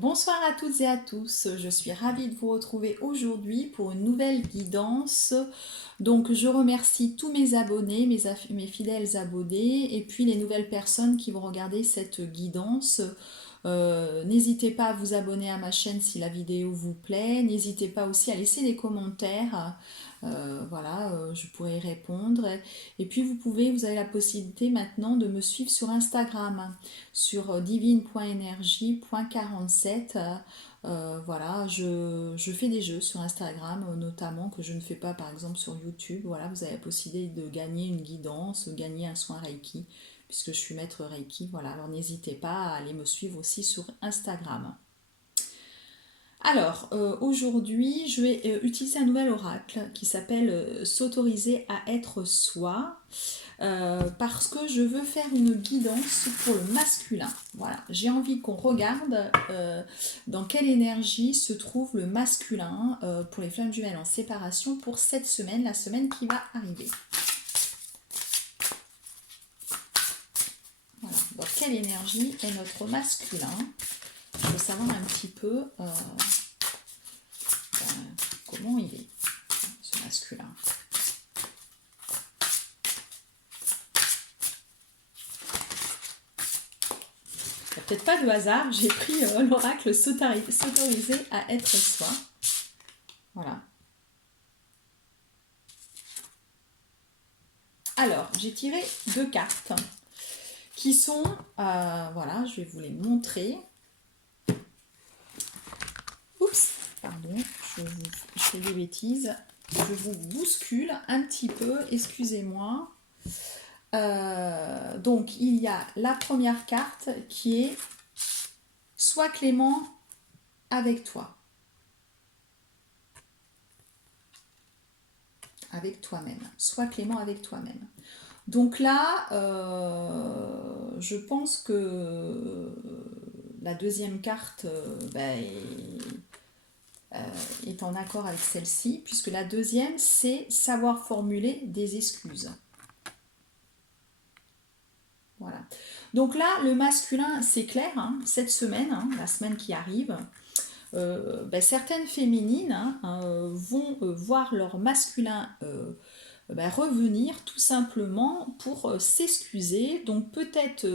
Bonsoir à toutes et à tous, je suis ravie de vous retrouver aujourd'hui pour une nouvelle guidance. Donc je remercie tous mes abonnés, mes fidèles abonnés et puis les nouvelles personnes qui vont regarder cette guidance. N'hésitez pas à vous abonner à ma chaîne si la vidéo vous plaît, n'hésitez pas aussi à laisser des commentaires. Voilà, je pourrai y répondre. Et puis vous avez la possibilité maintenant de me suivre sur Instagram, sur divine.energie.47. Voilà, je fais des jeux sur Instagram notamment que je ne fais pas par exemple sur YouTube. Voilà, vous avez la possibilité de gagner une guidance, gagner un soin Reiki, puisque je suis maître Reiki. Voilà, alors n'hésitez pas à aller me suivre aussi sur Instagram. Alors, aujourd'hui, je vais utiliser un nouvel oracle qui s'appelle S'autoriser à être soi, parce que je veux faire une guidance pour le masculin. Voilà, j'ai envie qu'on regarde dans quelle énergie se trouve le masculin pour les flammes jumelles en séparation pour cette semaine, la semaine qui va arriver. Voilà, dans quelle énergie est notre masculin? Je veux savoir un petit peu comment il est, ce masculin. Il n'y a peut-être pas de hasard, j'ai pris l'oracle S'autoriser à être soi. Voilà. Alors, j'ai tiré deux cartes qui sont, voilà, je vais vous les montrer. Oups, pardon, je fais des bêtises. Je vous bouscule un petit peu, excusez-moi. Donc, il y a la première carte qui est « Sois clément avec toi ». Avec toi-même. Sois clément avec toi-même. Donc là, je pense que la deuxième carte est en accord avec celle-ci, puisque la deuxième, c'est savoir formuler des excuses. Voilà. Donc là, le masculin, c'est clair, hein, cette semaine, hein, la semaine qui arrive, certaines féminines vont voir leur masculin revenir tout simplement pour s'excuser. Donc peut-être,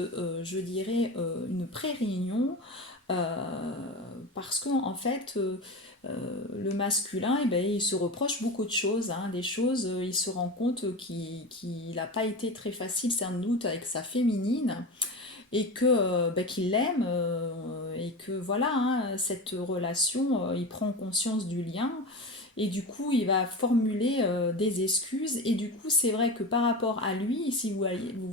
je dirais, une pré-réunion, parce qu'en en fait, le masculin, il se reproche beaucoup de choses, hein, des choses, il se rend compte qu'il n'a pas été très facile, sans doute, avec sa féminine, et que qu'il l'aime, et que voilà, hein, cette relation, il prend conscience du lien, et du coup il va formuler des excuses, et du coup c'est vrai que par rapport à lui, si vous voyez, vous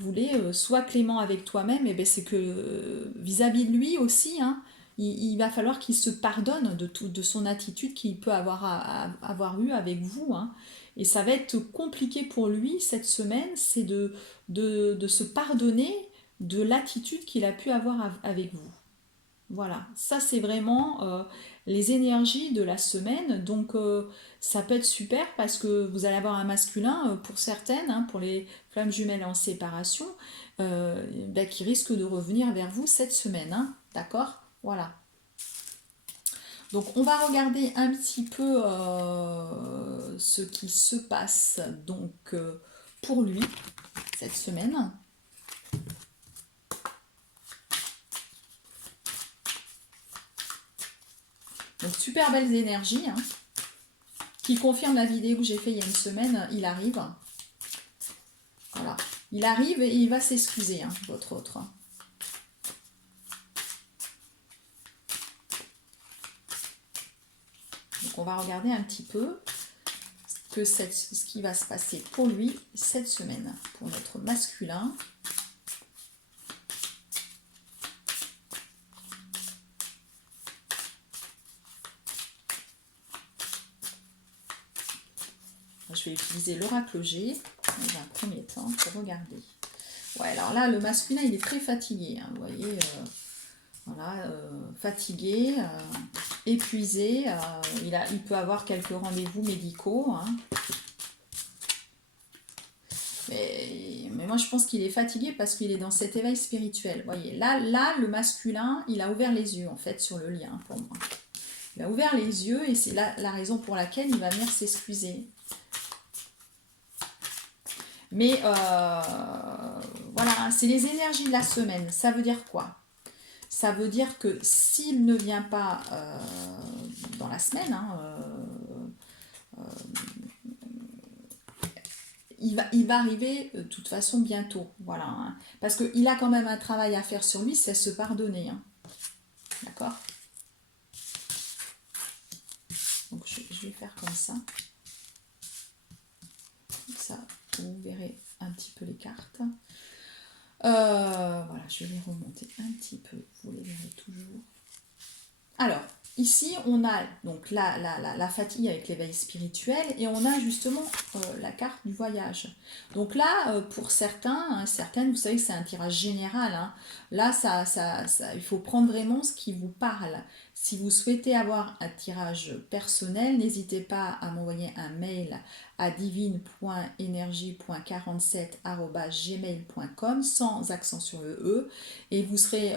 voulez sois clément avec toi-même, et c'est que vis-à-vis de lui aussi, hein, il va falloir qu'il se pardonne de son attitude qu'il peut avoir eu avec vous, hein. Et ça va être compliqué pour lui cette semaine, c'est de se pardonner de l'attitude qu'il a pu avoir avec vous. Voilà, ça c'est vraiment les énergies de la semaine. Donc ça peut être super parce que vous allez avoir un masculin pour certaines, hein, pour les flammes jumelles en séparation, qui risque de revenir vers vous cette semaine. Hein, d'accord? Voilà. Donc on va regarder un petit peu ce qui se passe donc pour lui cette semaine. Donc super belles énergies, hein, qui confirme la vidéo que j'ai fait il y a une semaine. Il arrive. Voilà. Il arrive et il va s'excuser, hein, votre autre. Donc on va regarder un petit peu ce qui va se passer pour lui cette semaine, pour notre masculin. Je vais utiliser l'oracle G dans un premier temps pour regarder. Ouais, alors là, le masculin, il est très fatigué. Hein, vous voyez, voilà, fatigué, épuisé. Il peut avoir quelques rendez-vous médicaux. Hein. Mais moi, je pense qu'il est fatigué parce qu'il est dans cet éveil spirituel. Vous voyez, là, le masculin, il a ouvert les yeux, en fait, sur le lien, pour moi. Il a ouvert les yeux et c'est la raison pour laquelle il va venir s'excuser. Mais voilà, c'est les énergies de la semaine. Ça veut dire quoi? Ça veut dire que s'il ne vient pas dans la semaine, il va arriver de toute façon bientôt. Voilà, hein. Parce qu'il a quand même un travail à faire sur lui, c'est se pardonner. Hein. D'accord? Donc je vais faire comme ça. Comme ça, vous verrez un petit peu les cartes. Voilà, je vais les remonter un petit peu. Vous les verrez toujours. Alors, ici, on a donc la fatigue avec l'éveil spirituel et on a justement la carte du voyage. Donc là, pour certains, hein, certaines, vous savez que c'est un tirage général. Hein. Là, il faut prendre vraiment ce qui vous parle. Si vous souhaitez avoir un tirage personnel, n'hésitez pas à m'envoyer un mail à divine.energie.47@gmail.com sans accent sur le E et vous serez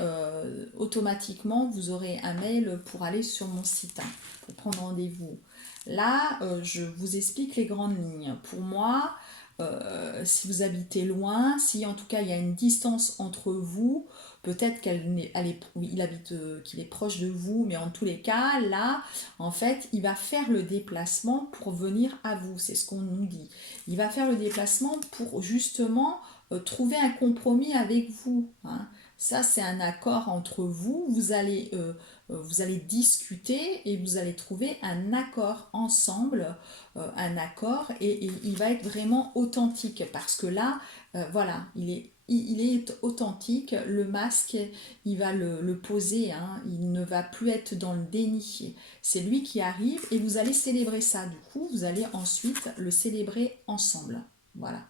automatiquement, vous aurez un mail pour aller sur mon site, hein, pour prendre rendez-vous. Là, je vous explique les grandes lignes. Pour moi, si vous habitez loin, si en tout cas il y a une distance entre vous, peut-être qu'il habite, qu'il est proche de vous, mais en tous les cas, là, en fait, il va faire le déplacement pour venir à vous, c'est ce qu'on nous dit. Il va faire le déplacement pour justement trouver un compromis avec vous. Hein. Ça, c'est un accord entre vous. Vous allez discuter et vous allez trouver un accord ensemble, un accord, et il va être vraiment authentique parce que là, voilà, il est authentique. Le masque, il va le poser. Hein, il ne va plus être dans le déni. C'est lui qui arrive et vous allez célébrer ça. Du coup, vous allez ensuite le célébrer ensemble. Voilà.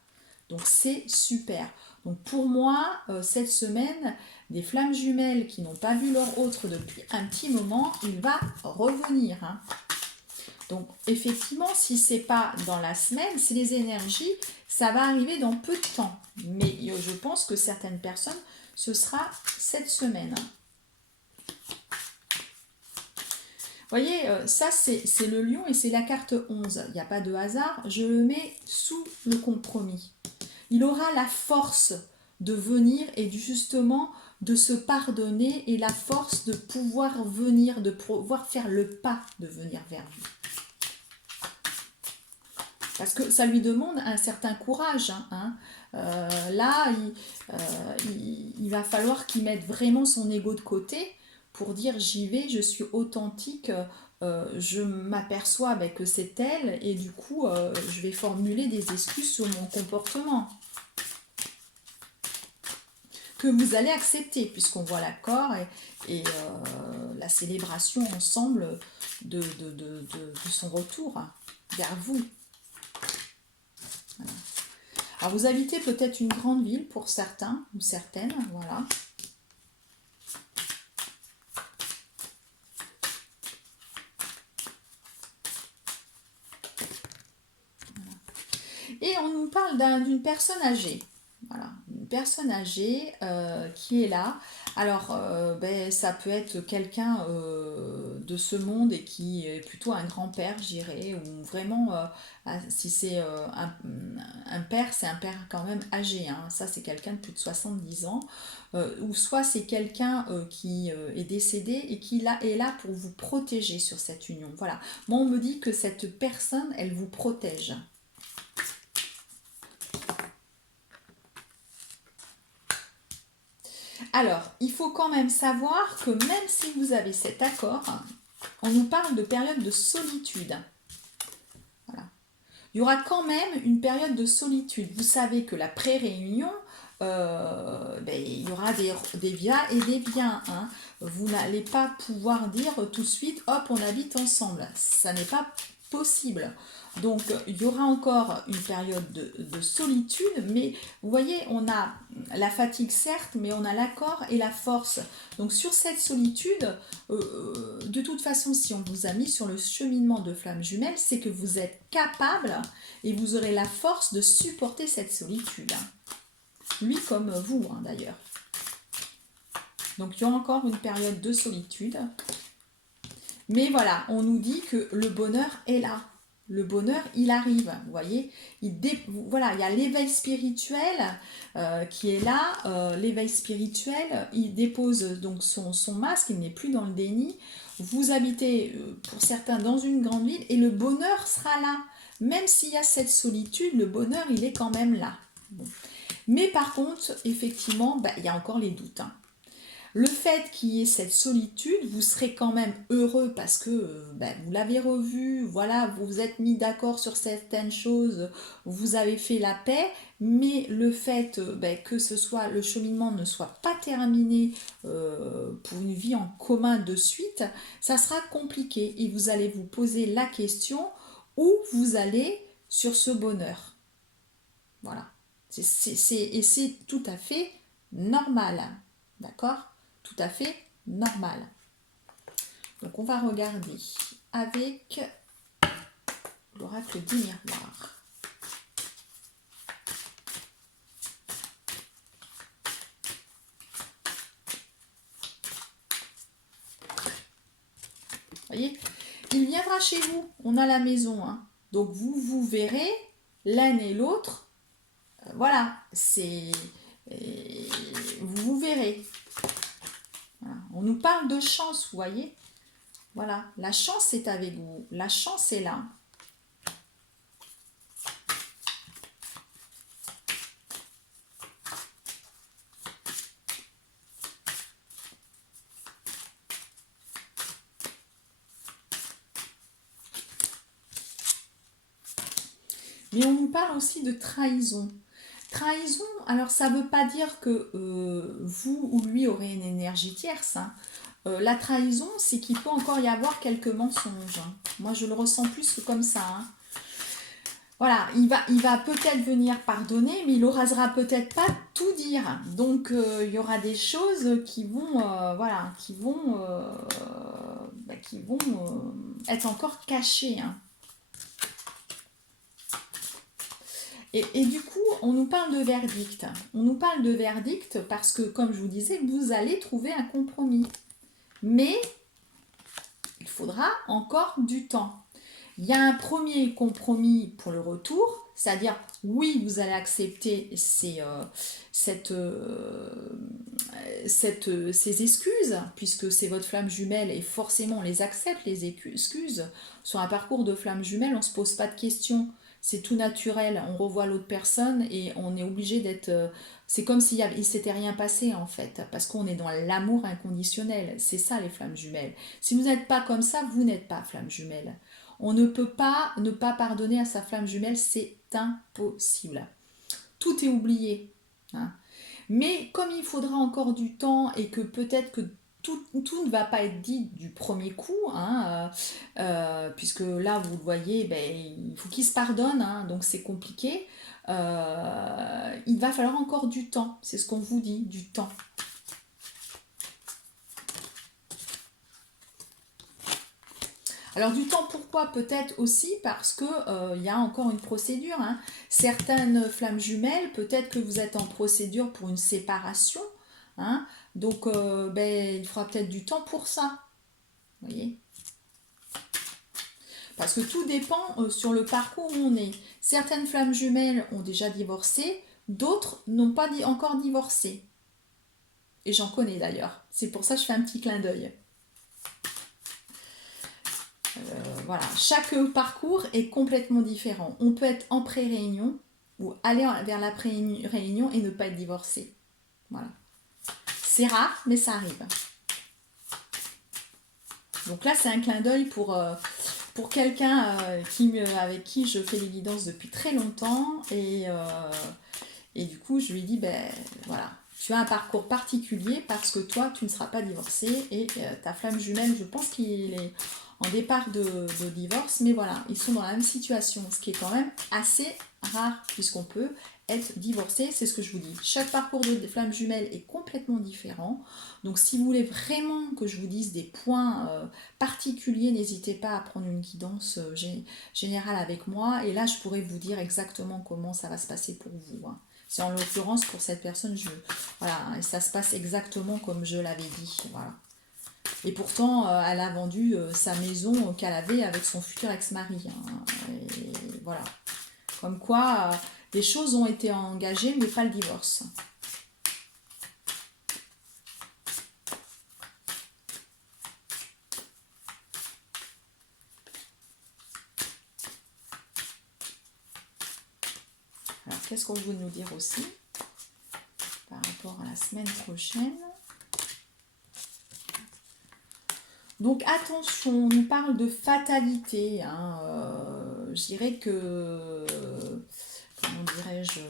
Donc c'est super. Donc pour moi, cette semaine, des flammes jumelles qui n'ont pas vu leur autre depuis un petit moment, il va revenir. Hein. Donc effectivement, si c'est pas dans la semaine, c'est les énergies, ça va arriver dans peu de temps. Mais je pense que certaines personnes, ce sera cette semaine. Vous voyez, ça c'est le lion et c'est la carte 11. Il n'y a pas de hasard, je le mets sous le compromis. Il aura la force de venir et justement de se pardonner et la force de pouvoir venir, de pouvoir faire le pas de venir vers vous. Parce que ça lui demande un certain courage. Hein. Là, il va falloir qu'il mette vraiment son ego de côté pour dire j'y vais, je suis authentique, je m'aperçois que c'est elle et du coup je vais formuler des excuses sur mon comportement. Que vous allez accepter puisqu'on voit l'accord et la célébration ensemble de son retour vers vous. Voilà. Alors vous habitez peut-être une grande ville pour certains ou certaines, voilà. Et on nous parle d'une personne âgée. Voilà, une personne âgée qui est là. Alors, ça peut être quelqu'un de ce monde et qui est plutôt un grand-père, j'irais, ou vraiment, si c'est un père, c'est un père quand même âgé. Hein. Ça, c'est quelqu'un de plus de 70 ans. Ou soit c'est quelqu'un qui est décédé et qui est là pour vous protéger sur cette union. Voilà. Moi, on me dit que cette personne, elle vous protège. Alors, il faut quand même savoir que même si vous avez cet accord, on nous parle de période de solitude. Voilà. Il y aura quand même une période de solitude. Vous savez que la pré-réunion, il y aura des va et des viens. Hein. Vous n'allez pas pouvoir dire tout de suite, hop, on habite ensemble. Ça n'est pas possible. Donc, il y aura encore une période de solitude, mais vous voyez, on a la fatigue certes, mais on a l'accord et la force. Donc, sur cette solitude, de toute façon, si on vous a mis sur le cheminement de flammes jumelles, c'est que vous êtes capable et vous aurez la force de supporter cette solitude. lui comme vous hein, d'ailleurs. Donc il y a encore une période de solitude. Mais voilà, on nous dit que le bonheur est là. Le bonheur, il arrive, vous voyez. Voilà, il y a l'éveil spirituel qui est là. L'éveil spirituel, il dépose donc son masque, il n'est plus dans le déni. Vous habitez, pour certains, dans une grande ville et le bonheur sera là. Même s'il y a cette solitude, le bonheur, il est quand même là. Bon. Mais par contre, effectivement, il y a encore les doutes. Hein. Le fait qu'il y ait cette solitude, vous serez quand même heureux parce que vous l'avez revu, voilà, vous vous êtes mis d'accord sur certaines choses, vous avez fait la paix, mais le fait que ce soit le cheminement ne soit pas terminé pour une vie en commun de suite, ça sera compliqué et vous allez vous poser la question où vous allez sur ce bonheur. Voilà. Et c'est tout à fait normal. D'accord ? Tout à fait normal. Donc on va regarder avec l'oracle du miroir. Voyez, il viendra chez vous. On a la maison. Hein. Donc vous verrez l'un et l'autre. Voilà, c'est... vous verrez. Voilà. On nous parle de chance, vous voyez. Voilà, la chance est avec vous. La chance est là. Mais on nous parle aussi de trahison. Trahison, alors ça ne veut pas dire que vous ou lui aurez une énergie tierce. Hein. La trahison, c'est qu'il peut encore y avoir quelques mensonges. Hein. Moi, je le ressens plus comme ça. Hein. Voilà, il va peut-être venir pardonner, mais il n'osera peut-être pas tout dire. Donc, il y aura des choses qui vont, être encore cachées. Hein. Et du coup, on nous parle de verdict. On nous parle de verdict parce que, comme je vous disais, vous allez trouver un compromis. Mais il faudra encore du temps. Il y a un premier compromis pour le retour, c'est-à-dire, oui, vous allez accepter ces excuses, puisque c'est votre flamme jumelle et forcément on les accepte, les excuses. Sur un parcours de flamme jumelle, on ne se pose pas de questions. C'est tout naturel, on revoit l'autre personne et on est obligé d'être... c'est comme s'il ne s'était rien passé en fait, parce qu'on est dans l'amour inconditionnel. C'est ça les flammes jumelles. Si vous n'êtes pas comme ça, vous n'êtes pas flamme jumelle. On ne peut pas ne pas pardonner à sa flamme jumelle, c'est impossible. Tout est oublié. Hein. Mais comme il faudra encore du temps et que peut-être que tout ne va pas être dit du premier coup, hein, puisque là, vous le voyez, il faut qu'il se pardonne, hein, donc c'est compliqué. Il va falloir encore du temps, c'est ce qu'on vous dit, du temps. Alors du temps, pourquoi? Peut-être aussi parce que y a encore une procédure. Hein. Certaines flammes jumelles, peut-être que vous êtes en procédure pour une séparation. Hein. Donc il faudra peut-être du temps pour ça. Vous voyez? Parce que tout dépend sur le parcours où on est. Certaines flammes jumelles ont déjà divorcé, d'autres n'ont pas encore divorcé. Et j'en connais d'ailleurs. C'est pour ça que je fais un petit clin d'œil. Voilà, chaque parcours est complètement différent. On peut être en pré-réunion ou aller vers la pré-réunion et ne pas être divorcé. Voilà. C'est rare, mais ça arrive. Donc là, c'est un clin d'œil pour quelqu'un avec qui je fais l'évidence depuis très longtemps. Et du coup, je lui dis, voilà, tu as un parcours particulier parce que toi, tu ne seras pas divorcé. Et ta flamme jumelle, je pense qu'il est en départ de divorce, mais voilà, ils sont dans la même situation, ce qui est quand même assez rare, puisqu'on peut être divorcé, c'est ce que je vous dis. Chaque parcours de flamme jumelle est complètement différent, donc si vous voulez vraiment que je vous dise des points particuliers, n'hésitez pas à prendre une guidance générale avec moi, et là je pourrais vous dire exactement comment ça va se passer pour vous. Hein. C'est en l'occurrence pour cette personne, voilà, et ça se passe exactement comme je l'avais dit, voilà. Et pourtant, elle a vendu sa maison qu'elle avait avec son futur ex-mari, hein, et voilà. Comme quoi, les choses ont été engagées, mais pas le divorce. Alors, qu'est-ce qu'on veut nous dire aussi par rapport à la semaine prochaine? Donc attention, on nous parle de fatalité, hein, je dirais que, comment dirais-je,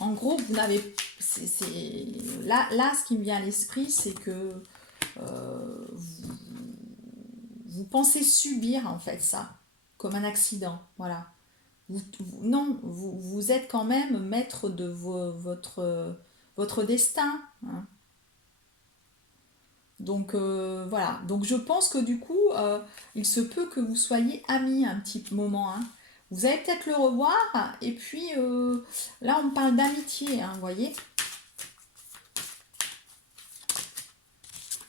en gros, vous n'avez, là, ce qui me vient à l'esprit, c'est que vous pensez subir en fait ça, comme un accident, voilà. Non, vous êtes quand même maître de votre destin, hein. Donc voilà, donc je pense que du coup, il se peut que vous soyez amis un petit moment, hein. Vous allez peut-être le revoir, et puis là on parle d'amitié, hein, vous voyez.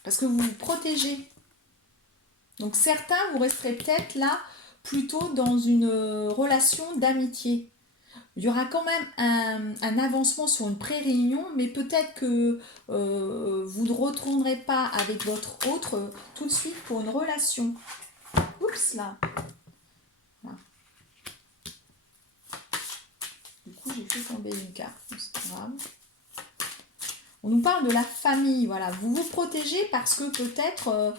Parce que vous vous protégez. Donc certains, vous resterez peut-être là plutôt dans une relation d'amitié. Il y aura quand même un avancement sur une pré-réunion, mais peut-être que vous ne retournerez pas avec votre autre tout de suite pour une relation. Oups là. Voilà. Du coup, j'ai fait tomber une carte, c'est pas grave. On nous parle de la famille, voilà. Vous vous protégez parce que peut-être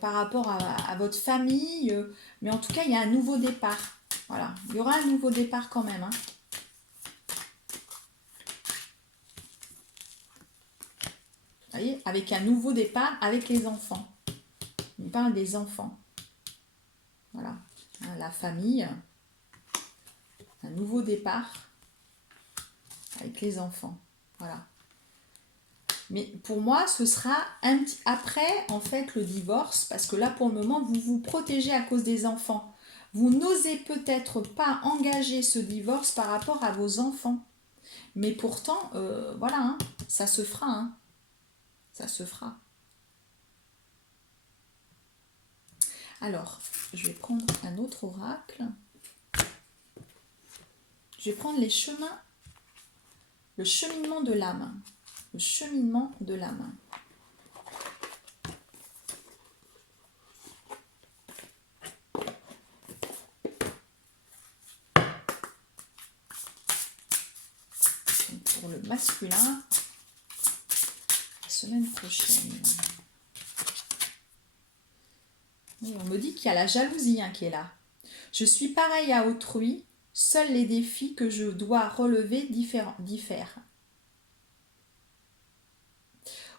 par rapport à votre famille, mais en tout cas, il y a un nouveau départ. Voilà, il y aura un nouveau départ quand même, hein. Vous voyez, avec un nouveau départ avec les enfants. On parle des enfants. Voilà, hein, la famille, un nouveau départ avec les enfants. Voilà. Mais pour moi, ce sera un petit après, en fait, le divorce, parce que là, pour le moment, vous vous protégez à cause des enfants. Vous n'osez peut-être pas engager ce divorce par rapport à vos enfants. Mais pourtant, voilà, hein, ça se fera, hein. Ça se fera. Alors, je vais prendre un autre oracle. Je vais prendre les chemins, le cheminement de l'âme. Le cheminement de l'âme. Pour le masculin, la semaine prochaine. Oui, on me dit qu'il y a la jalousie, hein, qui est là. Je suis pareil à autrui, seuls les défis que je dois relever diffèrent.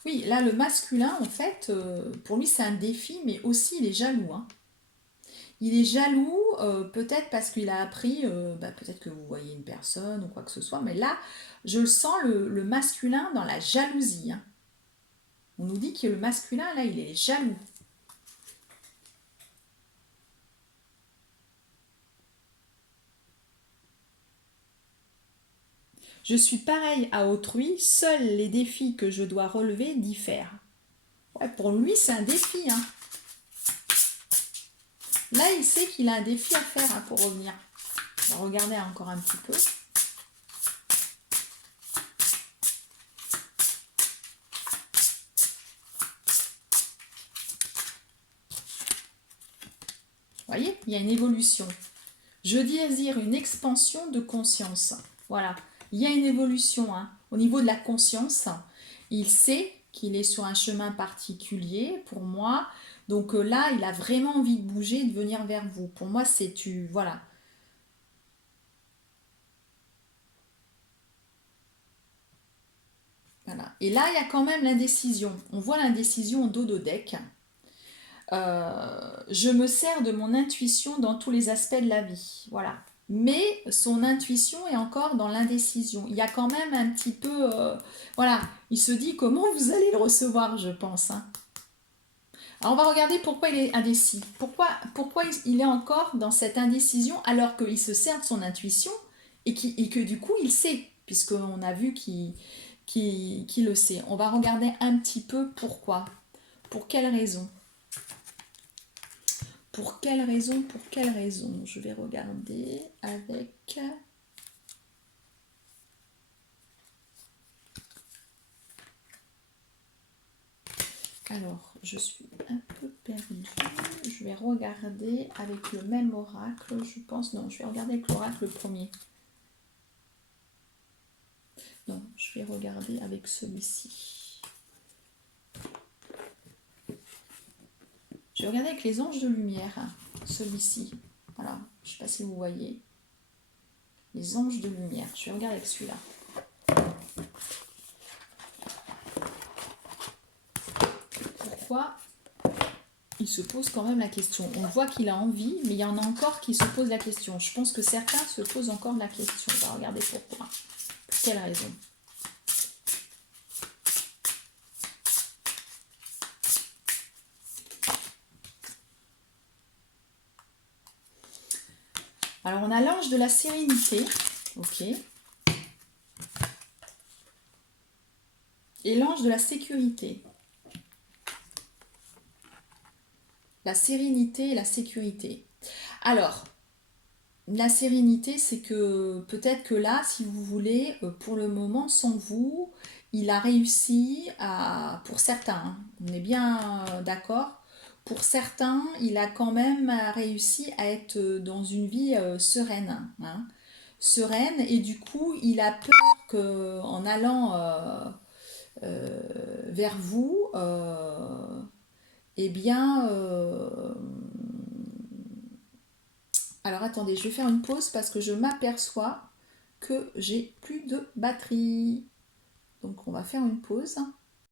Oui, là, le masculin, en fait, pour lui, c'est un défi, mais aussi, il est jaloux, hein. Il est jaloux, peut-être parce qu'il a appris, peut-être que vous voyez une personne ou quoi que ce soit, mais là, je le sens, le masculin, dans la jalousie, hein. On nous dit que le masculin, là, il est jaloux. Je suis pareil à autrui, seuls les défis que je dois relever diffèrent. Ouais, pour lui, c'est un défi, hein. Là, il sait qu'il a un défi à faire, hein, pour revenir. On va regarder encore un petit peu. Vous voyez, il y a une évolution. Je désire une expansion de conscience. Voilà, il y a une évolution, hein. Au niveau de la conscience. Il sait qu'il est sur un chemin particulier pour moi. Donc là, il a vraiment envie de bouger, de venir vers vous. Pour moi, c'est voilà. Voilà. Et là, il y a quand même l'indécision. On voit l'indécision au dos de deck. Je me sers de mon intuition dans tous les aspects de la vie. Voilà. Mais son intuition est encore dans l'indécision. Il y a quand même un petit peu... voilà. Il se dit comment vous allez le recevoir, je pense, hein. Alors on va regarder pourquoi il est indécis. Pourquoi il est encore dans cette indécision alors qu'il se sert de son intuition et que du coup il sait, puisqu'on a vu qu'il le sait. On va regarder un petit peu pourquoi. Pour quelle raison? Pour quelle raison? Pour quelle raison? Je vais regarder avec... Alors, je suis un peu perdue. Je vais regarder avec le même oracle, je pense. Non, je vais regarder avec l'oracle premier. Non, je vais regarder avec celui-ci. Je vais regarder avec les anges de lumière, hein, celui-ci. Voilà, je ne sais pas si vous voyez. Les anges de lumière. Je vais regarder avec celui-là. Pourquoi il se pose quand même la question? On voit qu'il a envie, mais il y en a encore qui se posent la question. Je pense que certains se posent encore la question. On va regarder pourquoi. Pour quelle raison? Alors on a l'ange de la sérénité, ok, et l'ange de la sécurité. La sérénité et la sécurité. Alors, la sérénité, c'est que peut-être que là, si vous voulez, pour le moment, sans vous, il a réussi à, pour certains, hein, on est bien d'accord, pour certains, il a quand même réussi à être dans une vie sereine, hein, sereine, et du coup, il a peur que, en allant vers vous, eh bien, alors attendez, je vais faire une pause parce que je m'aperçois que j'ai plus de batterie. Donc on va faire une pause.